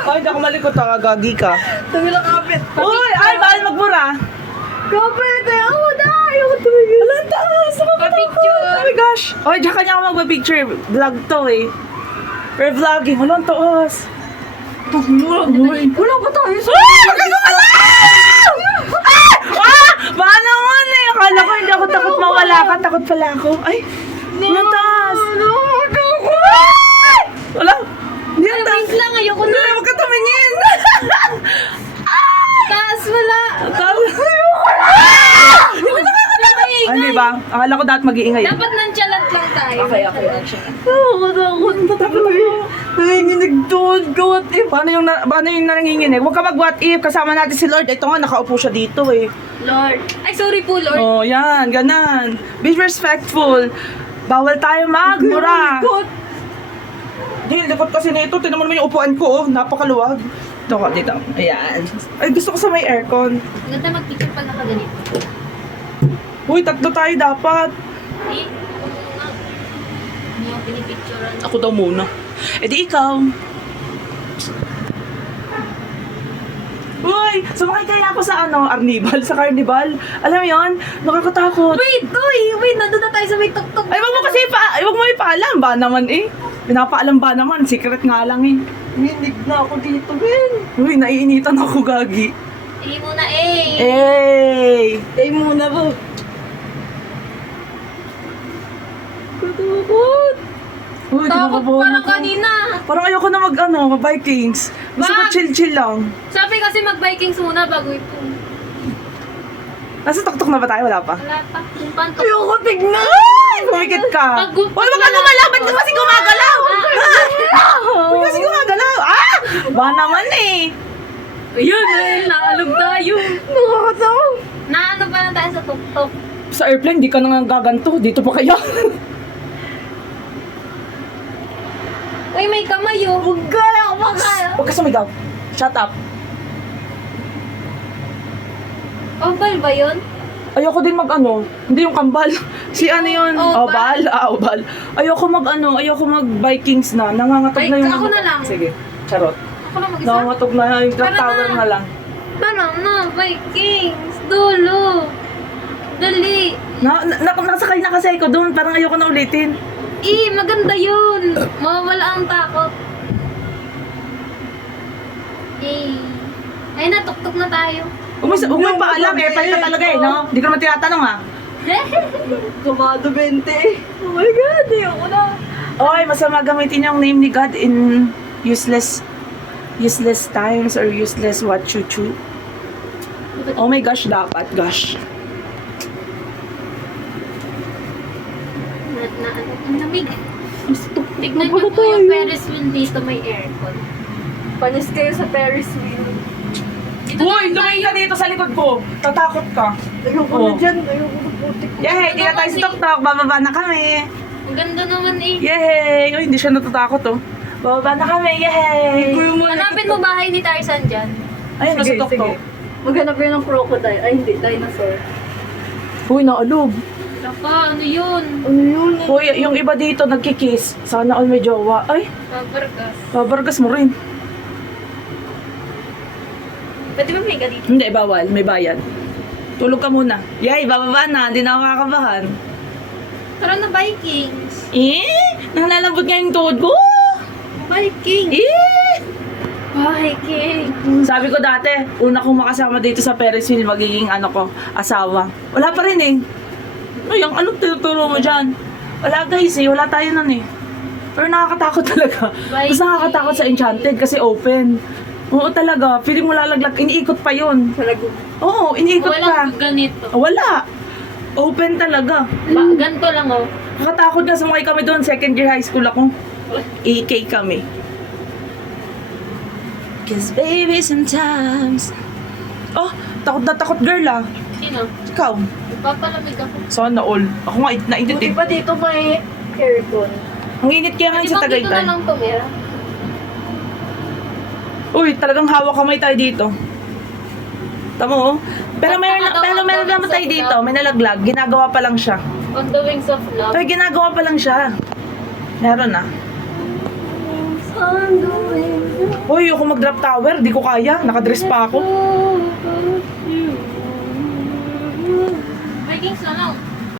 Ay, hindi ako malikot, gagi ka. Tumilang kapit. Uy, ay, bawal magmura. Kapit eh. Ako na. Ayoko tumigil. Wala, taas. Pa-picture. Oh my gosh. Oy, diyan kanya ako magpa-picture. Vlog to eh. We're vlogging. Wala, ang taas. Wala ba tayo sa... Magkakawala! Baka naman eh. Akala ko hindi ako takot mawala ka. Takot pala ako. Ay, wala, taas. Wala. Hindi ang taas. Wait lang, ayoko Hindi na. na magkatumingin. Taas, wala. Ay, di ba? Akala ko dapat mag-iingay. Dapat nonchalant lang tayo. Okay. Ako na ako. Natakot ako. Nanginginig doon. What if? Paano yung nanginginig? Huwag ka mag-what if. Kasama natin si Lord. Ito nga, nakaupo siya dito eh. Lord. Ay, sorry po, Lord. Oh, yan. Ganan. Be respectful. Bawal tayo magmura. God. Hindi, likot kasi na ito. Tinan mo naman yung upuan ko. Oh. Napakaluwag. Ito ka, dito. Ayan. Ay, gusto ko sa may aircon. Ganda mag-picture pag nakaganito. Uy, tatlo tayo dapat. Eh, ako muna. Hindi ako pinipicturean. Ako daw muna. Eh di ikaw. Uy, sumakay kaya ako sa Arnibal, sa Carnival. Alam mo yun? Nakakatakot. Wait, nandun na tayo sa may tuk-tuk. Ay, wag mo kasi wag mo ipaalam ba naman eh. Pinapaalam ba naman? Secret nga lang eh. Nanginginig na ako dito, Ben. Uy, naiinitan ako, gagi. Eh, muna eh. Hey! Eh muna ba? Katakot. Uy, Takot kinakabahan parang ako. kanina. Parang ayoko na mag-Vikings. Gusto ko Ba? chill-chill lang. Sabi kasi mag-Vikings muna bago ito. Nasa tuktok na ba tayo? Wala pa. Wala pa. Yung pantok. Ayoko tignan. Ay! Pumikit ka. Pag- Uy, wag ka gumalaw! Ba't ka kasi gumagalaw? Ba't kasi gumagalaw? Ah! Ba naman eh. Ayun, naalog tayo. Nakakatakot. Naano pa na tayo sa tuk-tuk. Sa airplane, di ka na nga gaganto. Dito pa kaya? Uy, may kamay oh. Huwag ka na kumakain. Huwag ka sumigaw. Shut up. Oval ba yun? Ayoko din hindi yung kambal. Si ano yun? Oval. Oval. Ayoko ayoko mag-Vikings na. Nangangatog Ay, na yung ako na lang. Sige, charot. Ako lang mag-isa. Nangangatog na yung clock Tara tower na. na lang. Parang na, Vikings. Dulo. Dali. Nakasakay na kasi ako doon. Parang ayoko na ulitin. Maganda yun. Mawawala ang takot. Ay, natuktok na tayo. Huwag mo paalam eh. Palit na talaga eh, no? Hindi ko naman tinatanong ah. Tomado 20. Oh my God, ayoko na. Oy, masama gamitin yung name ni God in useless times or useless what chu. Oh my gosh, dapat. Gosh. Ang lamig. Tignan niyo po yung Ferris wheel dito, may aircon. Panis kayo sa Ferris wheel. Dito Uy, na tumingin ka dito sa likod ko. Tatakot ka. Ayoko Oh. na dyan. Ayoko na putik. Yay, hindi na tayo sa tok-tok. Bababa na kami. Ang ganda naman eh. Yay! Uy, hindi siya natatakot oh. Bababa na kami. Yay! Hanapin mo bahay ni Tarzan dyan. Ayun, nasa Sige, tok-tok. sige. Maghanap kayo ng crocodile. Ay, hindi. Dinosaur. Uy, naalog. Laka, ano yun? Ano yun? Uy, yung iba dito nagkikiss. Sana all may jowa. Ay, Babargas. babargas mo rin. Pwede ba may dito? Hindi, bawal. May bayad. Tulog ka muna. Yay, bababa na. Hindi na ako kakabahan. Tara na, Vikings. Nanlalambot nga yung tuhod ko. Viking. Viking. Sabi ko dati, una kong makasama dito sa Ferris wheel, magiging asawa. Wala pa rin eh. Ay, anong tinuturo mo dyan? Wala guys eh, wala tayo nun eh. Pero nakakatakot talaga. Mas nakakatakot sa Enchanted kasi open. Oo talaga, feeling mo lalaglag, iniikot pa yun. Talagang. Oo, iniikot pa. Walang ganito. Wala. Open talaga. Ganito lang oh. Nakatakot nga, sumakay kami doon, second year high school ako. AK kami. Cause baby sometimes... Oh, takot na takot girl ah. Sino? Ikaw. Papalamig ako. Sana all. Ako nga, nainit Buti eh. pa dito may aircon. Ang init kaya ngayon Pwede sa bang dito na Tagaytay. lang tumira? Uy, talagang hawak kamay tayo dito. Tamo oh. Pero meron naman tayo dito. May nalaglag. Ginagawa pa lang siya. On the wings of love. Pero ginagawa pa lang siya. Meron na. On the wings of Hoy, ako mag-drop tower. Di ko kaya. Nakadress pa ako. Vikings na lang.